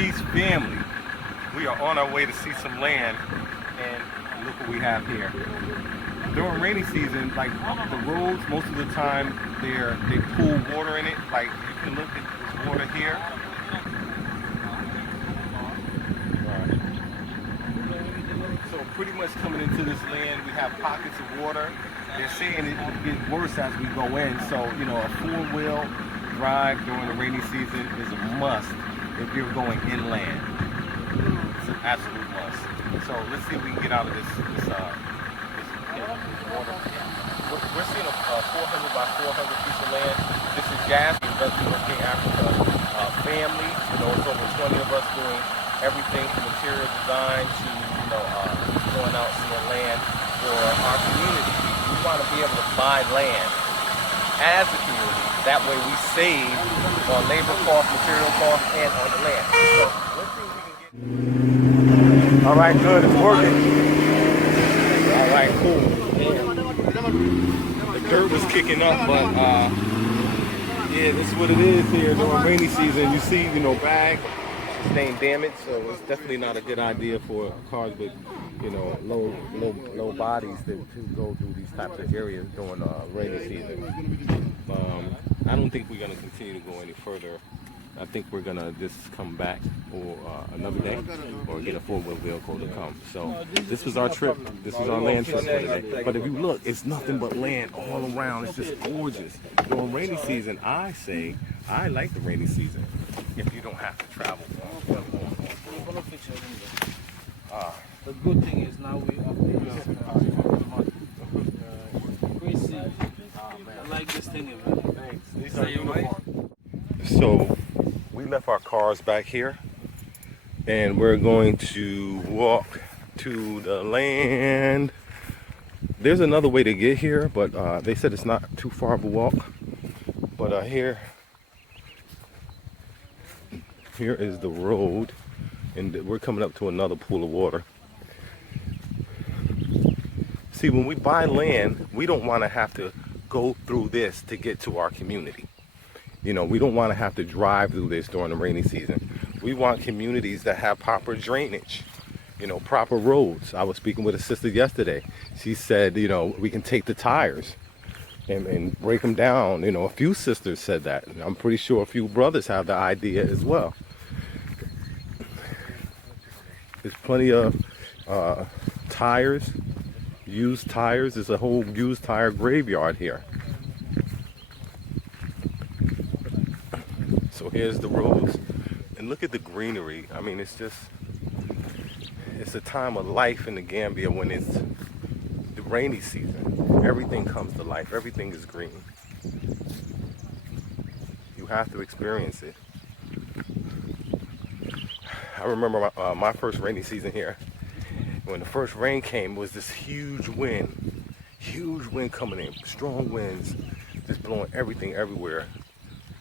Peace family. We are on our way to see some land, and look what we have here. During rainy season, like the roads, most of the time they pool water in it. Like you can look at this water here. So pretty much coming into this land, we have pockets of water. They're saying it will get worse as we go in. So a four-wheel drive during the rainy season is a must if you're going inland. It's an absolute must. So let's see if we can get out of this water. We're seeing a 400 by 400 piece of land. This is gas investment in Africa family. It's over 20 of us doing everything from material design to going out seeing land for our community. We want to be able to buy land as a community. That way we save on labor costs, material costs, and on the land. So let's see if we can get. All right, good. It's working. All right, cool. The dirt was kicking up, but yeah, this is what it is here during rainy season. You see, bags, sustained damage, so it's definitely not a good idea for cars with, low bodies to go through these types of areas during rainy season. I don't think we're going to continue to go any further. I think we're going to just come back or another day or get a four-wheel vehicle to come. So this was our trip. This was our land trip for today. But if you look, it's nothing but land all around. It's just gorgeous. During rainy season, I say I like the rainy season if you don't have to travel. The good thing is now we have I like this thing, man. Thanks. These are uniform. So we left our cars back here, and we're going to walk to the land. There's another way to get here, but they said it's not too far of a walk. But here is the road, and we're coming up to another pool of water. See, when we buy land, we don't want to have to go through this to get to our community. We don't want to have to drive through this during the rainy season. We want communities that have proper drainage, proper roads. I was speaking with a sister yesterday. She said, we can take the tires and break them down. A few sisters said that. And I'm pretty sure a few brothers have the idea as well. There's plenty of tires, used tires. There's a whole used tire graveyard here. So here's the roads, and look at the greenery. I mean, it's a time of life in the Gambia when it's the rainy season. Everything comes to life. Everything is green. You have to experience it. I remember my first rainy season here. When the first rain came, it was this huge wind coming in, strong winds, just blowing everything everywhere.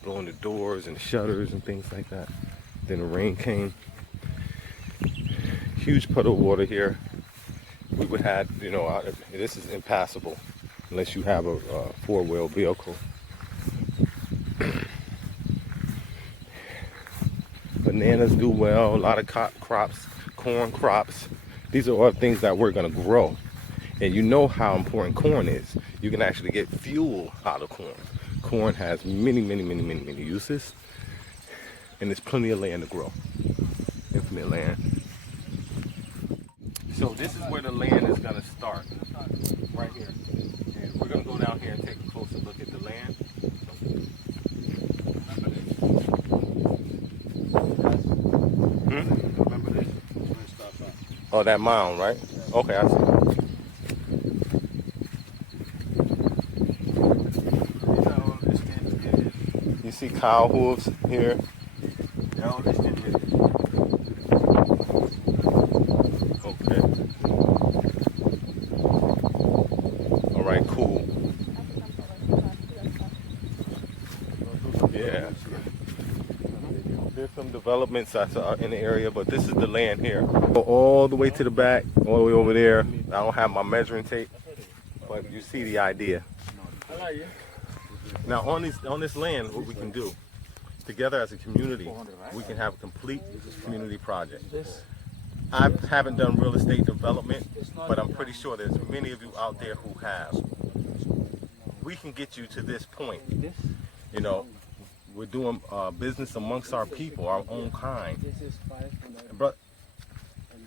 Blowing the doors and shutters and things like that. Then the rain came. Huge puddle of water here. We would have, this is impassable unless you have a four-wheel vehicle. Bananas do well, a lot of crops, corn crops. These are all things that we're going to grow. And you know how important corn is. You can actually get fuel out of corn. Corn has many uses, and there's plenty of land to grow. Infinite land. So this is where the land is going to start, right here. And we're going to go down here and take a closer look at the land. Remember this? Oh, that mound, right? Okay, I see. You see cow hooves here? Okay. All right, cool. Yeah. There's some developments that's in the area, but this is the land here. Go all the way to the back, all the way over there. I don't have my measuring tape, but you see the idea. Now on this land, what we can do together as a community, we can have a complete community project. I haven't done real estate development, but I'm pretty sure there's many of you out there who have. We can get you to this point. You know, we're doing business amongst our people, our own kind. This is 500. But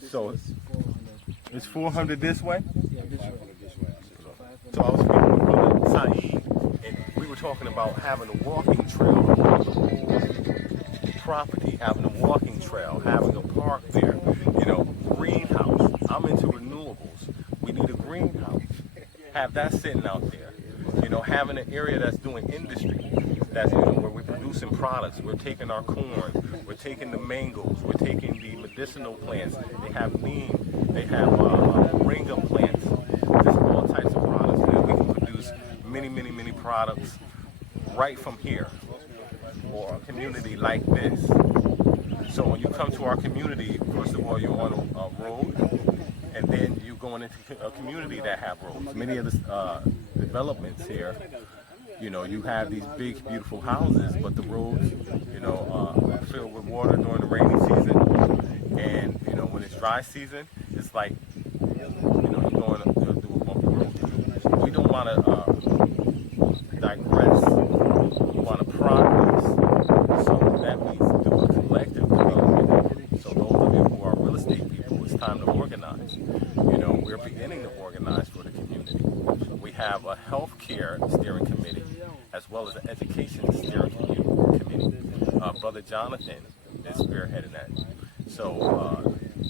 so it's 400 this way. Yeah, this way. So I was speaking with Brother Saeed, and we were talking about having a walking trail along the whole property, having a walking trail, having a park there, you know, greenhouse. I'm into renewables. We need a greenhouse. Have that sitting out there. You know, having an area that's doing industry, that's, you know, where we're producing products. We're taking our corn, we're taking the mangoes, we're taking the medicinal plants. They have neem, they have moringa plants. There's all types of products. And we can produce many products right from here, or a community like this. So when you come to our community, first of all, you're on a road, and then you're going into a community that have roads. Many of the developments here, you know, you have these big, beautiful houses, but the roads, you know, are filled with water during the rainy season. And, you know, when it's dry season, it's like, you know, you're going through a bumpy road. We don't want to digress. We want to progress. So that means do a collective development. So those of you who are real estate people, it's time to organize. You know, we're beginning to organize for the community. We have a healthcare steering committee, as well as an education steering committee. Brother Jonathan is spearheading that. So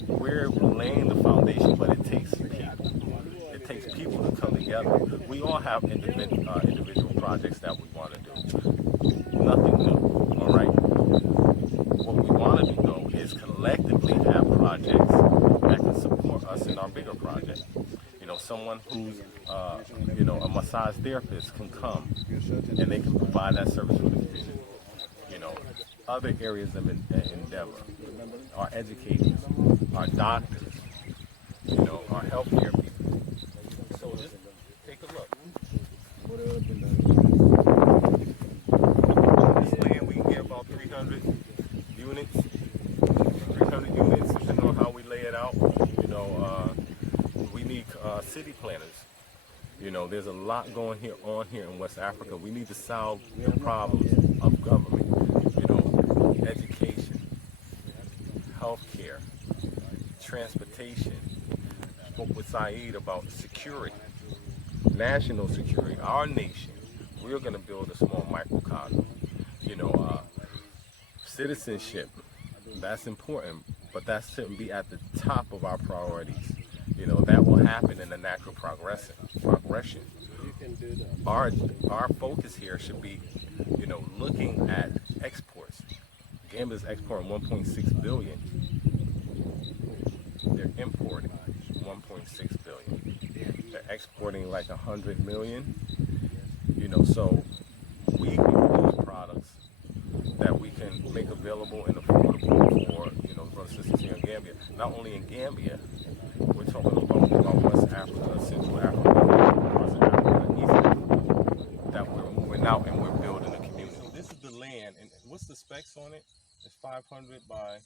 we're laying the foundation, but it takes people. It takes people to come together. We all have individual projects that we want to do. Nothing new, all right? What we want to do, though, is collectively have projects that can support us in our bigger project. You know, someone who's, you know, a massage therapist can come and they can provide that service for the community. You know, other areas of endeavor, our educators, our doctors, you know, our healthcare people. So just take a look. This land, we can get about 300 units, depending on how we lay it out. You know, we need city planners. You know, there's a lot going on here in West Africa. We need to solve the problems of government. You know, education, healthcare, transportation. I spoke with Saeed about security, national security. Our nation, we're going to build a small microcosm. You know, citizenship, that's important, but that shouldn't be at the top of our priorities. You know, that will happen in the natural progression. Our focus here should be, you know, looking at exports. Gambia is exporting 1.6 billion. They're importing 1.6 billion. They're exporting like 100 million. You know, so we can produce products that we can make available and affordable for, you know, brothers and sisters here in Gambia. Not only in Gambia, we're talking about West Africa, Central Africa, parts of Africa, East Africa, that we're moving out and we're building a community. So this is the land, and what's the specs on it? It's 500 by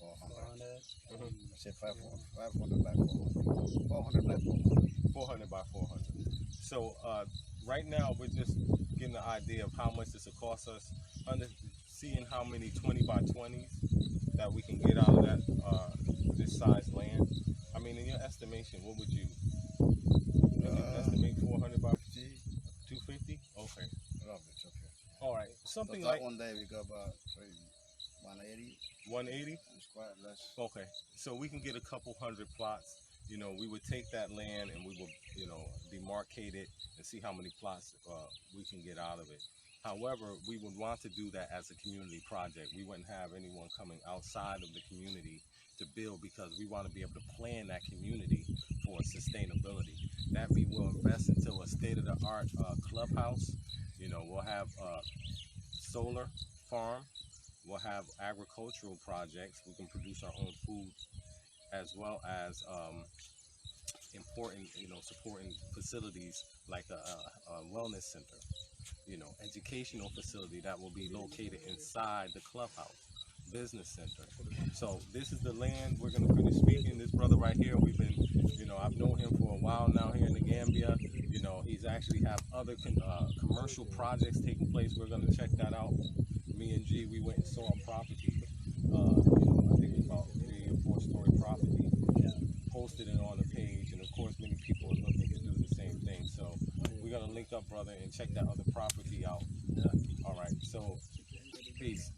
400. I said 500 by 400. 400 by 400. 400 by 400. So right now we're just getting the idea of how much this will cost us, seeing how many 20 by 20s that we can get out of that this size land. I mean, in your estimation, what would you estimate? 400 by 250? Okay. Roughly 250. All right. Something That like one day we got about 180. 180. It's quite less. Okay. So we can get a couple hundred plots. You know, we would take that land and we would, you know, demarcate it and see how many plots we can get out of it. However, we would want to do that as a community project. We wouldn't have anyone coming outside of the community to build, because we want to be able to plan that community for sustainability. That means we'll invest into a state-of-the-art clubhouse. You know, we'll have a solar farm. We'll have agricultural projects. We can produce our own food, as well as important, you know, supporting facilities like a wellness center. educational facility that will be located inside the clubhouse business center. So this is the land we're going to finish speaking. This brother right here, we've been, I've known him for a while now here in the Gambia. He's actually have other commercial projects taking place. We're going to check that out. Me and G, we went and saw a property. I think it's about 3 or 4 story property. Posted it on the page, and of course, many people are looking to do the same thing. So we're going to link up, brother, and check that other property out. All right. So peace.